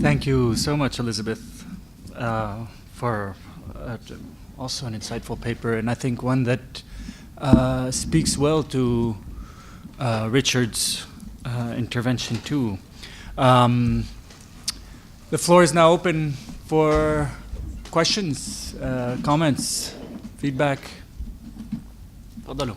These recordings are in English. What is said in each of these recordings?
Thank you so much, Elizabeth, for also an insightful paper, and I think one that speaks well to Richard's intervention too. The floor is now open for questions, comments, feedback. تفضلوا.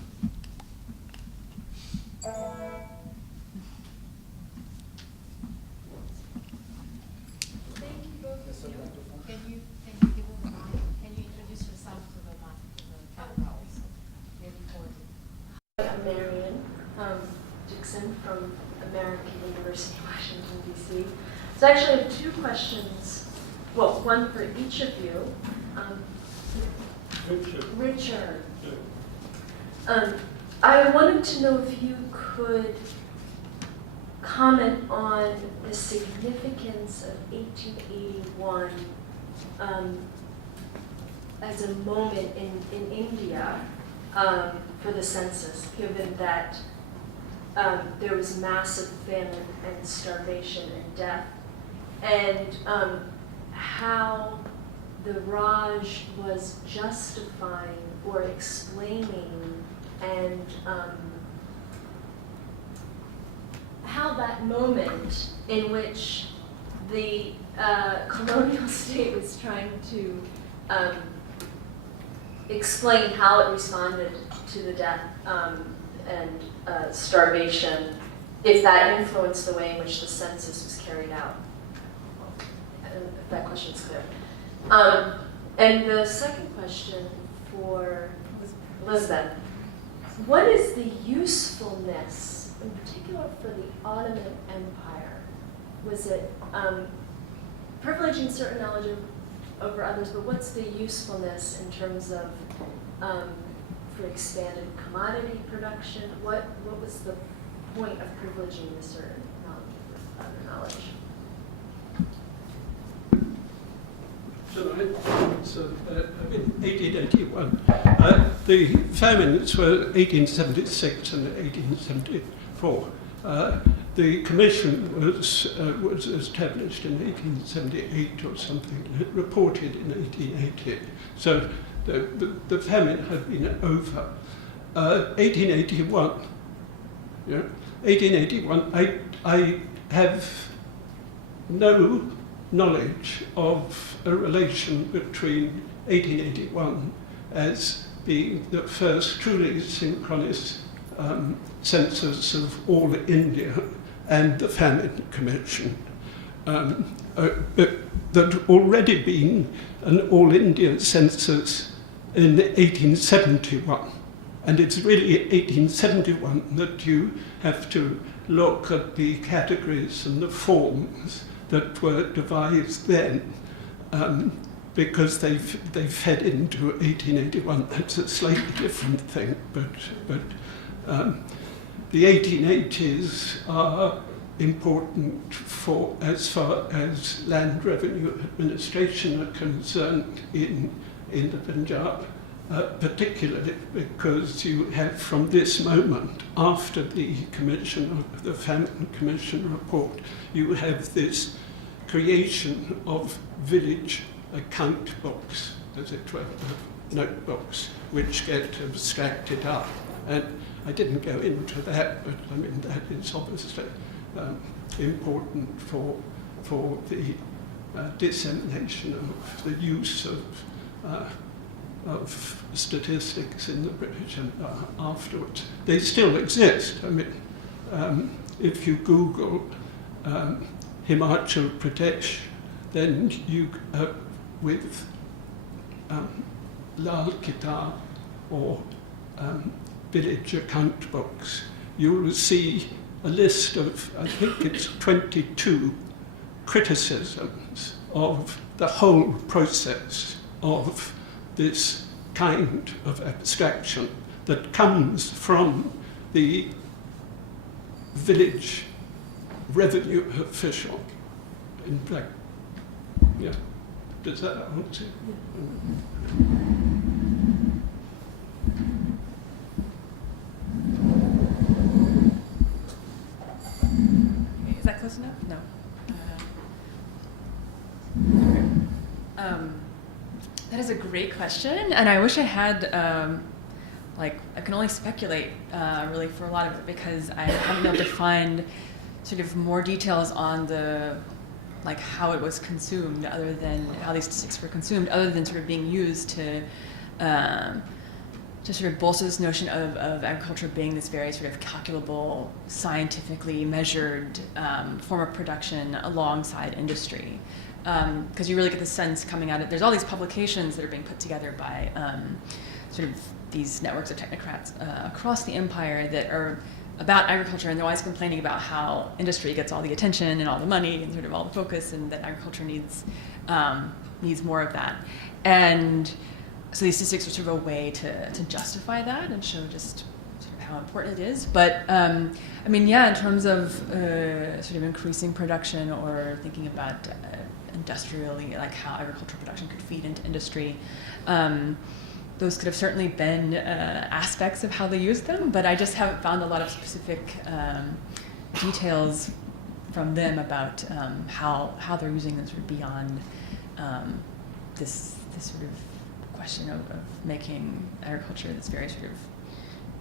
From American University of Washington, D.C. So I actually have two questions, well, one for each of you. Richard. I wanted to know if you could comment on the significance of 1881 as a moment in India for the census, given that there was massive famine and starvation and death, and how the Raj was justifying or explaining, and how that moment in which the colonial state was trying to explain how it responded to the death and starvation, if that influenced the way in which the census was carried out. If that question's clear. And the second question for Elizabeth, what is the usefulness, in particular for the Ottoman Empire? Was it privileging certain knowledge over others, but what's the usefulness in terms of for expanded commodity production? What was the point of privileging a certain knowledge over other knowledge? So, in 1881, the famines were 1876 and 1874. The commission was established in 1878 or something, and it reported in 1880. So the famine had been over. 1881, yeah, 1881, I have no knowledge of a relation between 1881 as being the first truly synchronous census of all India and the Famine Commission. There'd already been an all India census in 1871, and it's really 1871 that you have to look at the categories and the forms that were devised then, because they fed into 1881. That's a slightly different thing, but the 1880s are important for as far as land revenue administration are concerned in the Punjab, particularly because you have from this moment, after the commission, the Famine Commission report, you have this creation of village account books, as it were, notebooks, which get abstracted up. And I didn't go into that, but I mean, that is obviously important for the dissemination of the use of statistics in the British Empire afterwards. They still exist. I mean, if you Google Himachal Pradesh, then you, with Lal Kitab or village account books, you will see a list of, I think it's 22 criticisms of the whole process of this kind of abstraction that comes from the village revenue official. In fact, yeah, does that answer? Is that close close enough? No. That is a great question, and I wish I had, I can only speculate really for a lot of it because I haven't been able to find sort of more details on the, how it was consumed other than, how these statistics were consumed, other than sort of being used to sort of bolster this notion of agriculture being this very sort of calculable, scientifically measured form of production alongside industry. Because you really get the sense coming out of, there's all these publications that are being put together by sort of these networks of technocrats across the empire that are about agriculture, and they're always complaining about how industry gets all the attention and all the money and sort of all the focus, and that agriculture needs more of that. And so these statistics are sort of a way to justify that and show just sort of how important it is. But I mean, yeah, in terms of sort of increasing production or thinking about industrially, like how agricultural production could feed into industry, those could have certainly been aspects of how they used them, but I just haven't found a lot of specific details from them about how they're using them sort of beyond this sort of question of making agriculture this very sort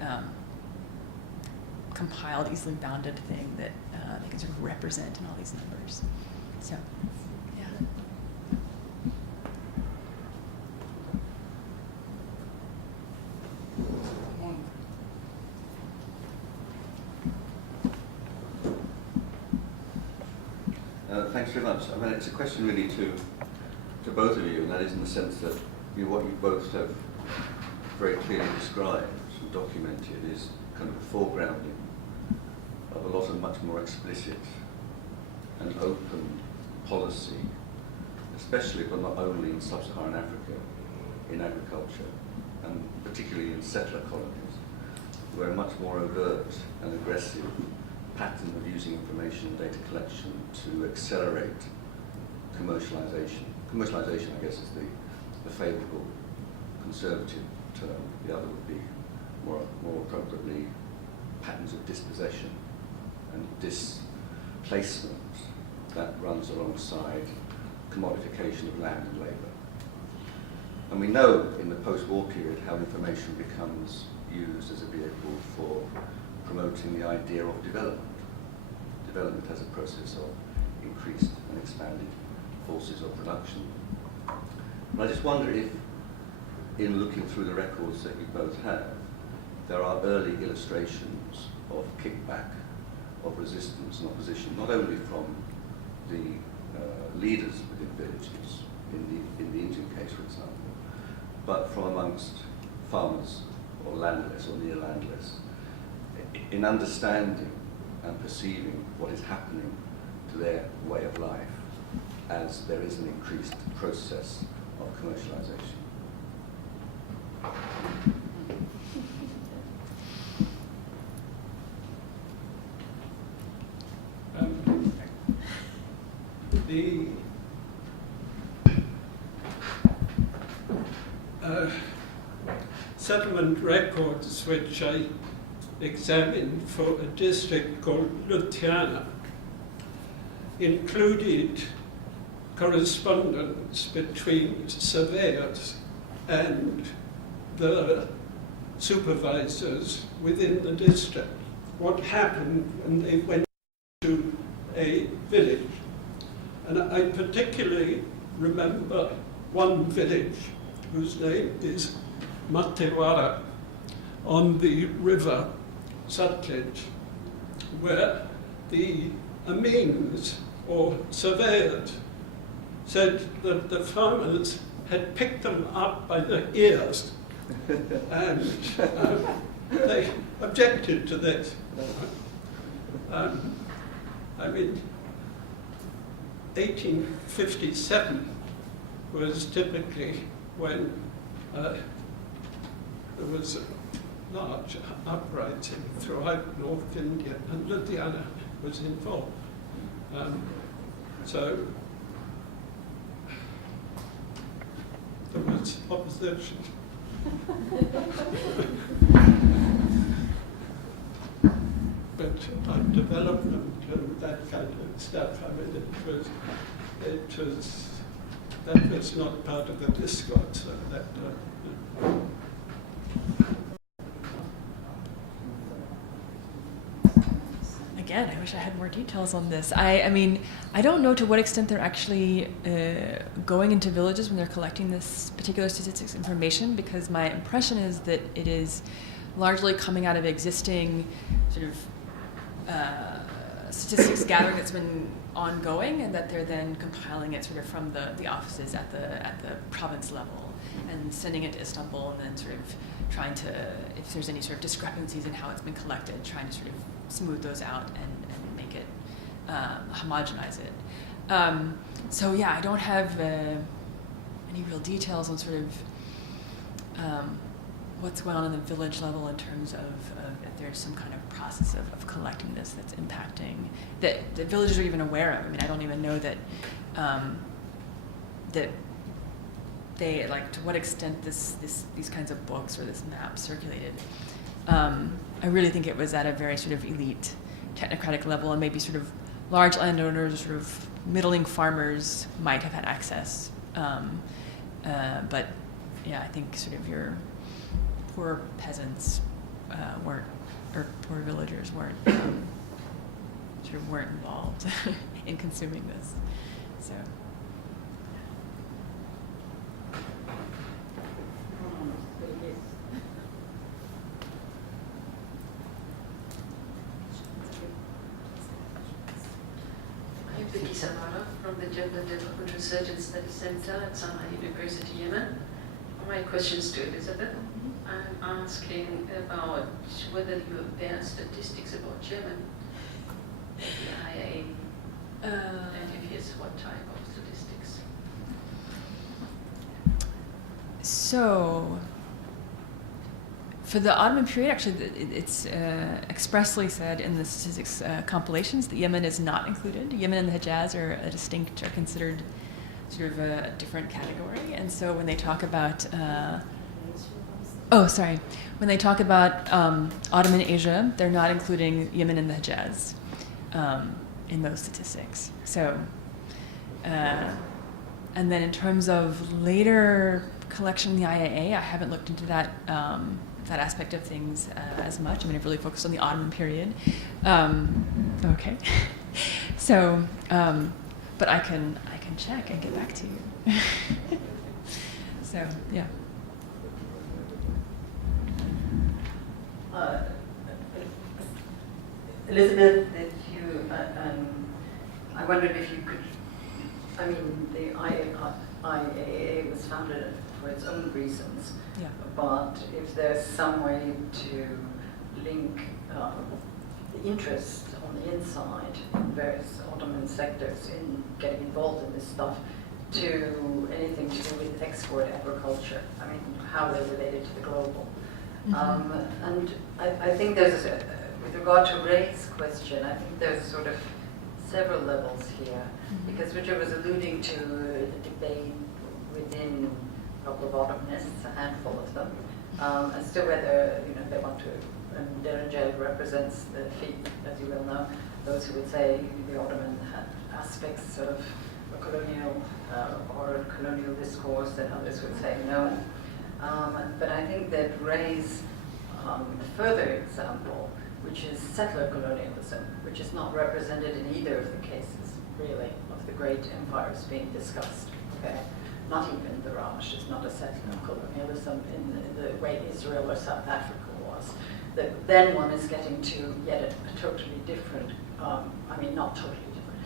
of compiled, easily bounded thing that they can sort of represent in all these numbers. So, yeah. Thanks very much. I mean, it's a question really to both of you, and that is in the sense that what you both have very clearly described and documented is kind of a foregrounding of a lot of much more explicit and open policy, especially but not only in sub-Saharan Africa, in agriculture, and particularly in settler colonies, where a much more overt and aggressive pattern of using information and data collection to accelerate commercialization. Commercialization, I guess, is the favourable conservative term. The other would be more appropriately patterns of dispossession and displacement that runs alongside commodification of land and labour. And we know in the post-war period how information becomes used as a vehicle for promoting the idea of development. Development as a process of increased and expanded forces of production. And I just wonder if, in looking through the records that you both have, there are early illustrations of kickback, of resistance and opposition, not only from the leaders within villages, in the Indian case, for example, but from amongst farmers or landless or near landless, in understanding and perceiving what is happening to their way of life as there is an increased process of commercialization. The settlement records which I examined for a district called Ludhiana included correspondence between surveyors and the supervisors within the district. What happened when they went to a village. And I particularly remember one village whose name is Matewara on the river Sutlej, where the Amins, or surveyors, said that the farmers had picked them up by the ears and they objected to this. I mean, 1857 was typically when there was a large uprising throughout North India, and Ludhiana was involved. So there was opposition. like development and that kind of stuff. I mean, that was not part of the discourse. So that. Again, I wish I had more details on this. I mean, I don't know to what extent they're actually going into villages when they're collecting this particular statistics information, because my impression is that it is largely coming out of existing sort of statistics gathering that's been ongoing, and that they're then compiling it sort of from the offices at the province level and sending it to Istanbul, and then sort of trying to, if there's any sort of discrepancies in how it's been collected, trying to sort of smooth those out and make it, homogenize it. So yeah, I don't have any real details on sort of what's going on in the village level in terms of if there's some kind of process of collecting this that's impacting, that the villagers are even aware of. I mean, I don't even know that that they, like, to what extent these kinds of books or this map circulated. I really think it was at a very sort of elite technocratic level, and maybe sort of large landowners, sort of middling farmers might have had access. But yeah, I think sort of your poor peasants weren't, or poor villagers weren't, sort of weren't involved in consuming this. So. Vicky Saumarez from the Gender Development Research and Studies Center at Saumarez University, Yemen. My questions to Elizabeth. I'm asking about whether you compare statistics about Yemen and the IA, and if yes, what type of statistics? So, for the Ottoman period, actually, it's expressly said in the statistics compilations that Yemen is not included. Yemen and the Hejaz are considered sort of a different category. And so when they talk about, when they talk about Ottoman Asia, they're not including Yemen and the Hejaz in those statistics. So, and then in terms of later collection in the IAA, I haven't looked into that aspect of things as much. I mean, I've really focused on the Ottoman period. Okay. So, but I can check and get back to you. So, yeah. Elizabeth, if you, I wondered if you could, I mean, the IAA was founded for its own reasons, Yeah. but if there's some way to link the interest on the inside in various Ottoman sectors in getting involved in this stuff to anything to do with export agriculture, I mean, how they're related to the global. Mm-hmm. And I think there's, with regard to Ray's question, I think there's sort of several levels here, Mm-hmm. because Richard was alluding to the debate within a couple of Ottomanists, a handful of them, as to whether, you know, they want to, and Derajel represents the feet, as you well know, those who would say the Ottoman had aspects of a colonial or colonial discourse, and others would say no. But I think that Ray's further example, which is settler colonialism, which is not represented in either of the cases, really, of the great empires being discussed. Okay? Not even the Raj is not a settler colonialism in the way Israel or South Africa was. That then one is getting to yet a totally different, I mean, not totally different,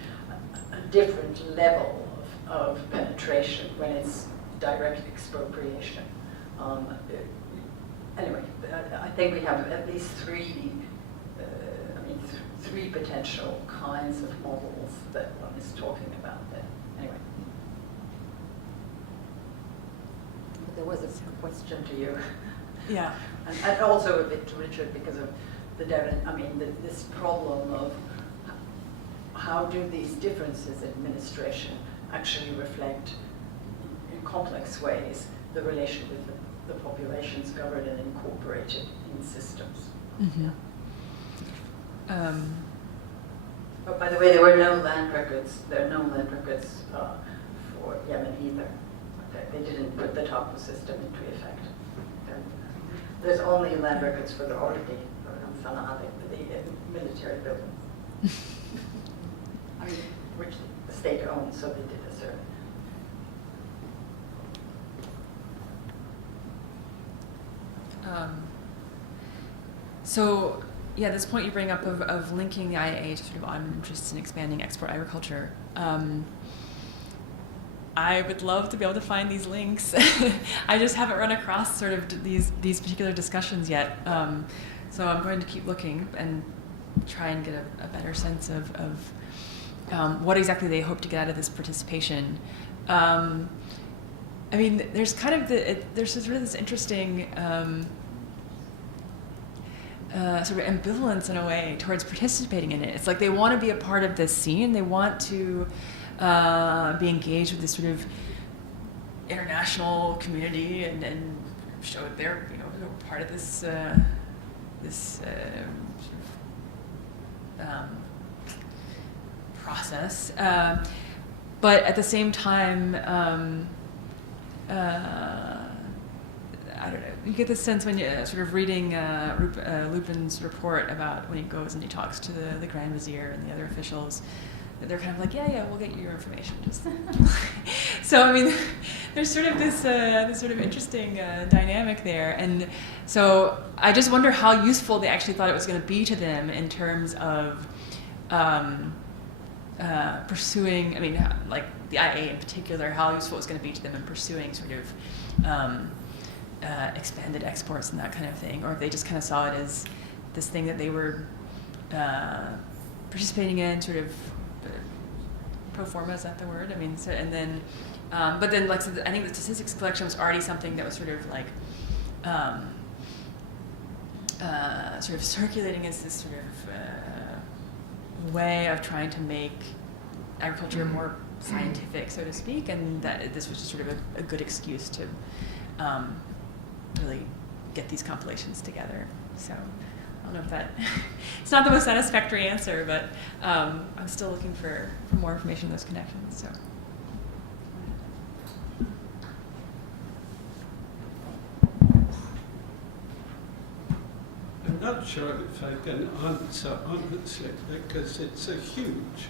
a different level of penetration when it's direct expropriation. Anyway, I think we have at least three potential kinds of models that one is talking about there. Anyway. But there was a question to you. Yeah. And also a bit to Richard because of this problem of how do these differences in administration actually reflect in complex ways the relation with the populations governed and incorporated in systems. Mm-hmm. Oh, by the way, there were no land records. There are no land records for Yemen either. They didn't put the Taqwa system into effect. There's only land records for the Ordi, for Sana'a, the military buildings, which the state owned, so they did a survey. So, yeah, this point you bring up of linking the IAA to sort of I'm interested in expanding export agriculture. I would love to be able to find these links. I just haven't run across sort of these particular discussions yet. So I'm going to keep looking and try and get a better sense of what exactly they hope to get out of this participation. I mean, there's kind of there's sort of this interesting sort of ambivalence in a way towards participating in it. It's like they want to be a part of this scene. They want to be engaged with this sort of international community and show that they're part of this process. But at the same time, I don't know. You get the sense when you're sort of reading Lupin's report about when he goes and he talks to the Grand Vizier and the other officials, that they're kind of like, yeah, we'll get you your information. Just so I mean, there's sort of this sort of interesting dynamic there, and so I just wonder how useful they actually thought it was going to be to them in terms of pursuing. I mean, like the IA in particular, how useful it was going to be to them in pursuing sort of expanded exports and that kind of thing, or if they just kind of saw it as this thing that they were participating in, sort of pro forma, is that the word? I mean, so, and then, but then, like, so I think the statistics collection was already something that was sort of like sort of circulating as this sort of way of trying to make agriculture more scientific, so to speak, and that this was just sort of a good excuse to really get these compilations together. So I don't know if that it's not the most satisfactory answer, but I'm still looking for more information on those connections. So. I'm not sure if I can answer honestly, because it's a huge.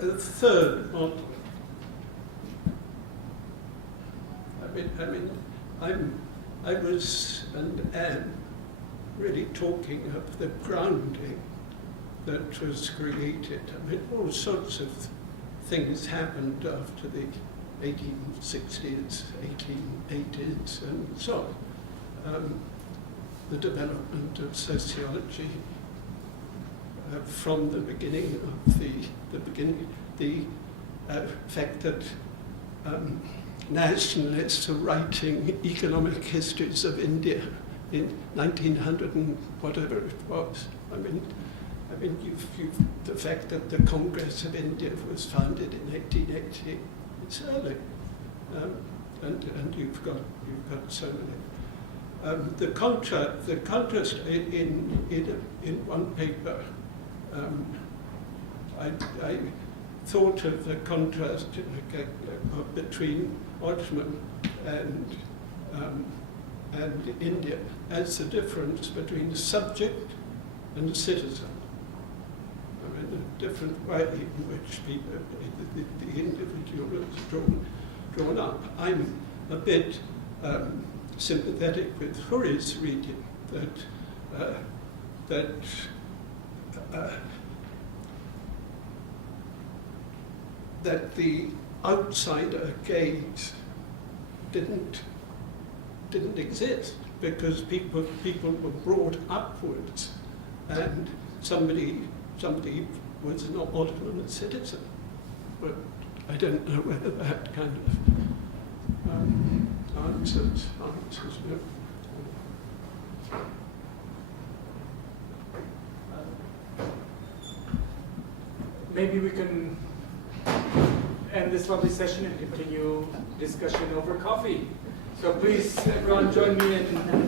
A third model. I was and am really talking of the grounding that was created. I mean, all sorts of things happened after the 1860s, 1880s, and so on. The development of sociology from the beginning of the fact that nationalists are writing economic histories of India in 1900 and whatever it was. I mean, the fact that the Congress of India was founded in 1880, it's early, and you've got so many. The contrast in one paper. I thought of the contrast between Ottoman and India as the difference between subject and citizen. I mean, a different way in which people, the individual is drawn up. I'm a bit sympathetic with Huri's reading that the outsider gaze didn't exist because people were brought upwards, and somebody was an Ottoman citizen. But I don't know whether that kind of answers me. Maybe we can end end this lovely session and continue discussion over coffee. So please, everyone, join me in